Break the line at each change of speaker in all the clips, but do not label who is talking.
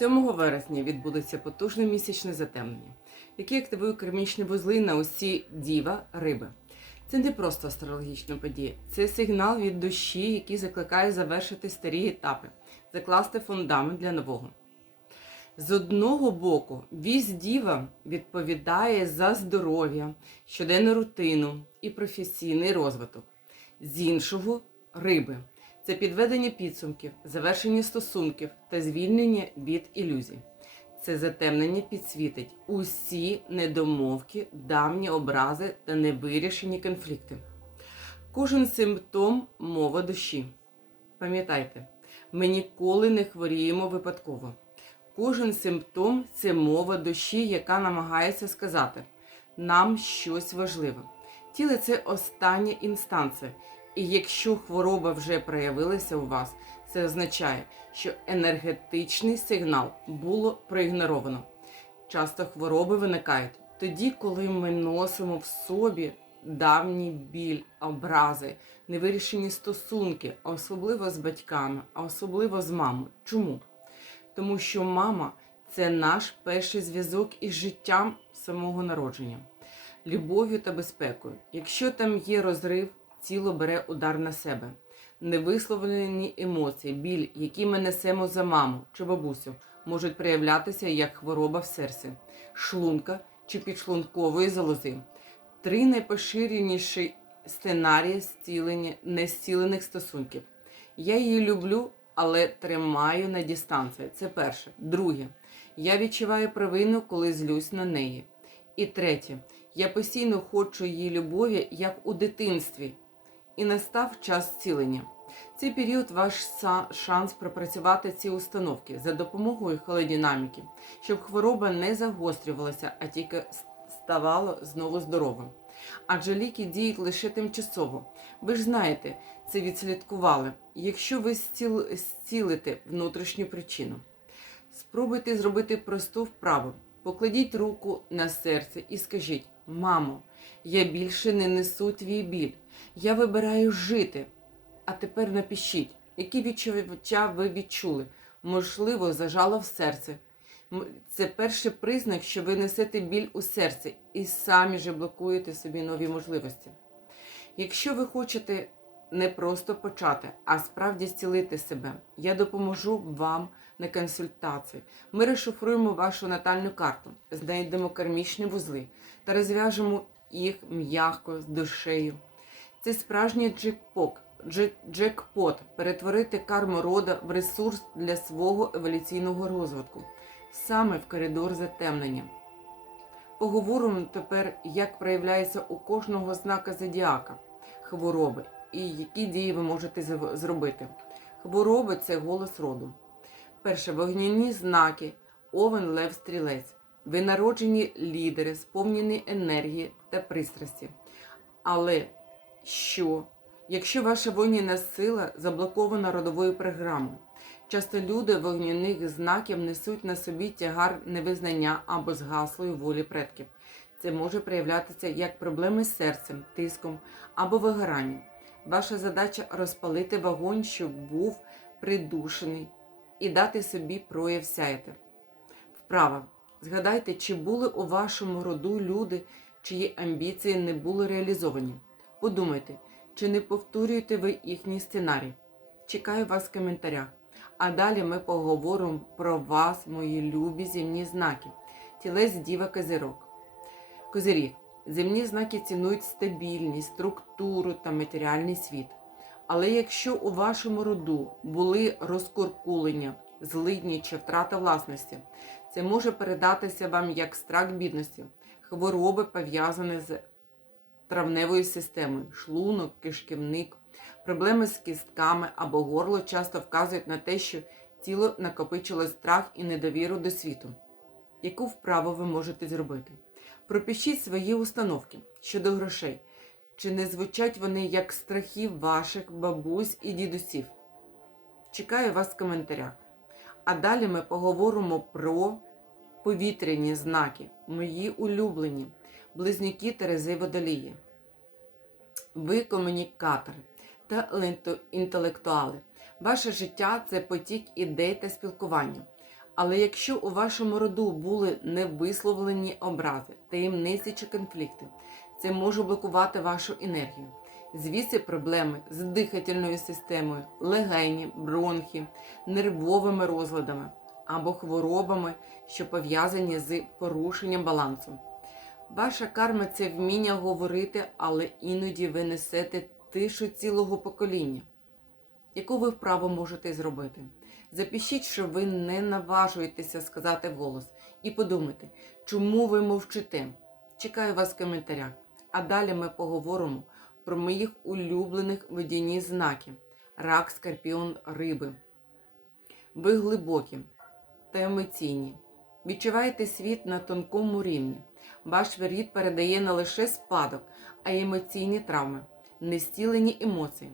7 вересня відбудеться потужне місячне затемнення, яке активує кермічні вузли на усі діва риби. Це не просто астрологічна подія, це сигнал від душі, який закликає завершити старі етапи, закласти фундамент для нового. З одного боку, вісь діва відповідає за здоров'я, щоденну рутину і професійний розвиток. З іншого риби це підведення підсумків, завершення стосунків та звільнення від ілюзій. Це затемнення підсвітить усі недомовки, давні образи та невирішені конфлікти. Кожен симптом мова душі. Пам'ятайте, ми ніколи не хворіємо випадково. Кожен симптом це мова душі, яка намагається сказати нам щось важливе. Тіло це остання інстанція, і якщо хвороба вже проявилася у вас, це означає, що енергетичний сигнал було проігноровано. Часто хвороби виникають тоді, коли ми носимо в собі давній біль, образи, невирішені стосунки, а особливо з батьками, а особливо з мамою. Чому? Тому що мама це наш перший зв'язок із життям самого народження, любов'ю та безпекою. Якщо там є розрив, тіло бере удар на себе. Невисловлені емоції, біль, які ми несемо за маму чи бабусю, можуть проявлятися як хвороба в серці, шлунка чи підшлункової залози. Три найпоширеніші сценарії зцілення незцілених стосунків. Я її люблю, але тримаю на дистанції. Це перше. Друге, я відчуваю провину, коли злюсь на неї. І третє, я постійно хочу її любові, як у дитинстві. І настав час зцілення. Цей період ваш шанс пропрацювати ці установки за допомогою холодинаміки, щоб хвороба не загострювалася, а тільки ставала знову здоровим. Адже ліки діють лише тимчасово. Ви ж знаєте, це відслідкували. Якщо ви зціл- зцілите внутрішню причину, спробуйте зробити просту вправу. Покладіть руку на серце і скажіть: Мамо, я більше не несу твій біль. Я вибираю жити. А тепер напишіть, які відчуття ви відчули. Можливо, зажало в серце. Це перший признак, що ви несете біль у серці і самі же блокуєте собі нові можливості. Якщо ви хочете не просто почати, а справді зцілити себе, я допоможу вам на консультації. Ми розшифруємо вашу натальну карту, знайдемо кармічні вузли та розв'яжемо їх м'яко з душею. Це справжній джекпок, джекпот перетворити карму рода в ресурс для свого еволюційного розвитку, саме в коридор затемнення. Поговоримо тепер, як проявляється у кожного знака зодіака хвороби і які дії ви можете зробити. Хвороби це голос роду. Перше вогняні знаки, овен, лев, стрілець. Ви народжені лідери, сповнені енергії та пристрасті. Але що, якщо ваша вогняна сила заблокована родовою програмою? Часто люди вогняних знаків несуть на собі тягар невизнання або згаслої волі предків. Це може проявлятися як проблеми з серцем, тиском або вигоранням. Ваша задача розпалити вогонь, щоб був придушений, і дати собі прояв сяяти. Вправа. Згадайте, чи були у вашому роду люди, чиї амбіції не були реалізовані. Подумайте, чи не повторюєте ви їхній сценарій. Чекаю вас в коментарях. А далі ми поговоримо про вас, мої любі земні знаки. Тілець Діва Козирок. Козиріг. Земні знаки цінують стабільність, структуру та матеріальний світ. Але якщо у вашому роду були розкуркулення, злидні чи втрата власності, це може передатися вам як страх бідності, хвороби пов'язані з травневою системою, шлунок, кишківник, проблеми з кістками або горло часто вказують на те, що тіло накопичило страх і недовіру до світу. Яку вправу ви можете зробити? Пропишіть свої установки щодо грошей. Чи не звучать вони як страхи ваших бабусь і дідусів? Чекаю вас в коментарях. А далі ми поговоримо про повітряні знаки, мої улюблені, близнюки Терези Водолії. Ви комунікатори та інтелектуали. Ваше життя це потік ідей та спілкування. Але якщо у вашому роду були невисловлені образи, таємниці чи конфлікти, це може блокувати вашу енергію. Звідси проблеми з дихательною системою, легені, бронхи, нервовими розладами або хворобами, що пов'язані з порушенням балансу. Ваша карма це вміння говорити, але іноді ви несете тишу цілого покоління. Яку ви вправу можете зробити? Запишіть, що ви не наважуєтеся сказати вголос, і подумайте, чому ви мовчите. Чекаю вас в коментарях. А далі ми поговоримо про моїх улюблених водяні знаки: рак, скорпіон, риби. Ви глибокі та емоційні. Відчуваєте світ на тонкому рівні. Ваш рід передає не лише спадок, а й емоційні травми, нестілені емоції.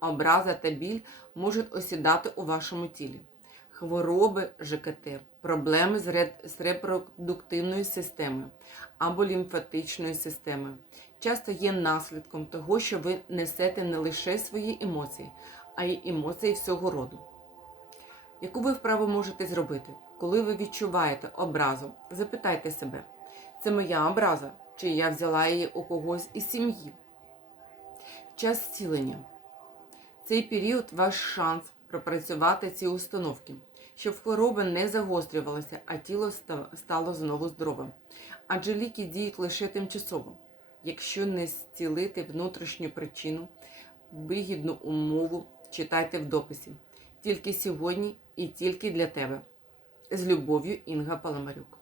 Образа та біль можуть осідати у вашому тілі. Хвороби ЖКТ, проблеми з ре- з репродуктивною системою або лімфатичною системою часто є наслідком того, що ви несете не лише свої емоції, а й емоції всього роду. Яку ви вправу можете зробити, коли ви відчуваєте образу? Запитайте себе, це моя образа, чи я взяла її у когось із сім'ї? Час зцілення. Цей період ваш шанс пропрацювати ці установки, щоб хвороби не загострювалися, а тіло стало знову здоровим. Адже ліки діють лише тимчасово. Якщо не зцілити внутрішню причину, вигідну умову читайте в дописі. Тільки сьогодні і тільки для тебе. З любов'ю Інга Паламарюк.